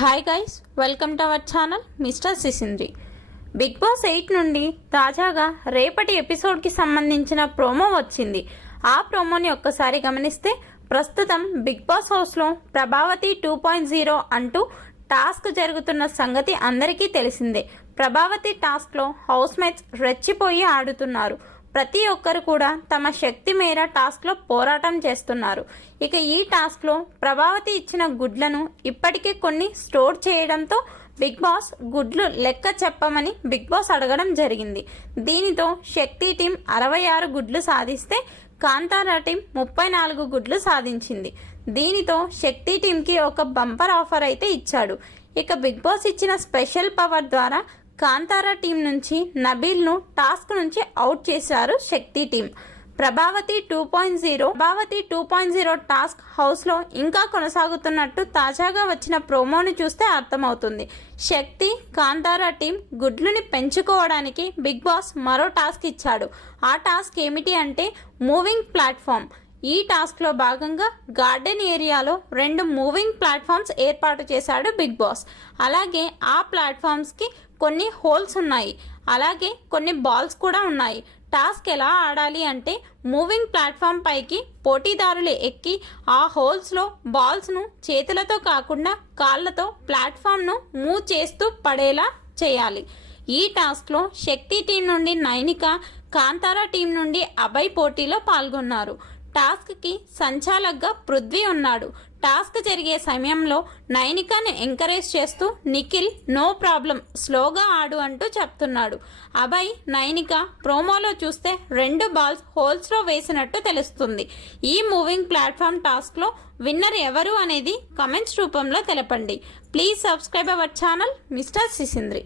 Hi guys, welcome to our channel mister Sisindri. Big Boss 8 నుండి తాజాగా రేపటి ఎపిసోడ్కి సంబంధించిన ప్రోమో వచ్చింది. ఆ ప్రోమోని ఒక్కసారి గమనిస్తే ప్రస్తుతం బిగ్ బాస్ హౌస్లో ప్రభావతి 2.0 అంటూ టాస్క్ జరుగుతున్న సంగతి అందరికీ తెలిసిందే. ప్రభావతి టాస్క్లో హౌస్ మేట్స్ రెచ్చిపోయి ఆడుతున్నారు. ప్రతి ఒక్కరు కూడా తమ శక్తి మేర టాస్క్లో పోరాటం చేస్తున్నారు. ఇక ఈ టాస్క్లో ప్రభావతి ఇచ్చిన గుడ్లను ఇప్పటికే కొన్ని స్టోర్ చేయడంతో బిగ్ బాస్ గుడ్లు లెక్క చెప్పమని బిగ్ బాస్ అడగడం జరిగింది. దీనితో శక్తి టీం 66 గుడ్లు సాధిస్తే కాంతారా టీం 34 గుడ్లు సాధించింది. దీనితో శక్తి టీంకి ఒక బంపర్ ఆఫర్ అయితే ఇచ్చాడు. ఇక బిగ్ బాస్ ఇచ్చిన స్పెషల్ పవర్ ద్వారా కాంతారా టీం నుంచి నబీల్ను టాస్క్ నుంచి అవుట్ చేశారు శక్తి టీం. ప్రభావతి 2.0 టాస్క్ హౌస్లో ఇంకా కొనసాగుతున్నట్టు తాజాగా వచ్చిన ప్రోమోని చూస్తే అర్థమవుతుంది. శక్తి కాంతారా టీం గుడ్లుని పెంచుకోవడానికి బిగ్ బాస్ మరో టాస్క్ ఇచ్చాడు. ఆ టాస్క్ ఏమిటి అంటే మూవింగ్ ప్లాట్ఫామ్. ఈ టాస్క్లో భాగంగా గార్డెన్ ఏరియాలో 2 మూవింగ్ ప్లాట్ఫామ్స్ ఏర్పాటు చేశాడు బిగ్ బాస్. అలాగే ఆ ప్లాట్ఫామ్స్కి కొన్ని హోల్స్ ఉన్నాయి, అలాగే కొన్ని బాల్స్ కూడా ఉన్నాయి. టాస్క్ ఎలా ఆడాలి అంటే మూవింగ్ ప్లాట్ఫామ్ పైకి పోటీదారులు ఎక్కి ఆ హోల్స్లో బాల్స్ను చేతులతో కాకుండా కాళ్ళతో ప్లాట్ఫామ్ను మూవ్ చేస్తూ పడేలా చేయాలి. ఈ టాస్క్లో శక్తి టీం నుండి నైనిక, కాంతారా టీం నుండి అభయ్ పోటీలో పాల్గొన్నారు. టాస్క్కి సంచాలక్గా పృథ్వీ ఉన్నాడు. టాస్క్ జరిగే సమయంలో నైనికాను ఎంకరేజ్ చేస్తూ నిఖిల్ నో ప్రాబ్లం, స్లోగా ఆడు అంటూ చెప్తున్నాడు. అభయ్, నైనిక ప్రోమోలో చూస్తే 2 బాల్స్ హోల్స్లో వేసినట్టు తెలుస్తుంది. ఈ మూవింగ్ ప్లాట్ఫామ్ టాస్క్లో విన్నర్ ఎవరు అనేది కమెంట్స్ రూపంలో తెలపండి. Please subscribe our channel mister సిసింద్రి.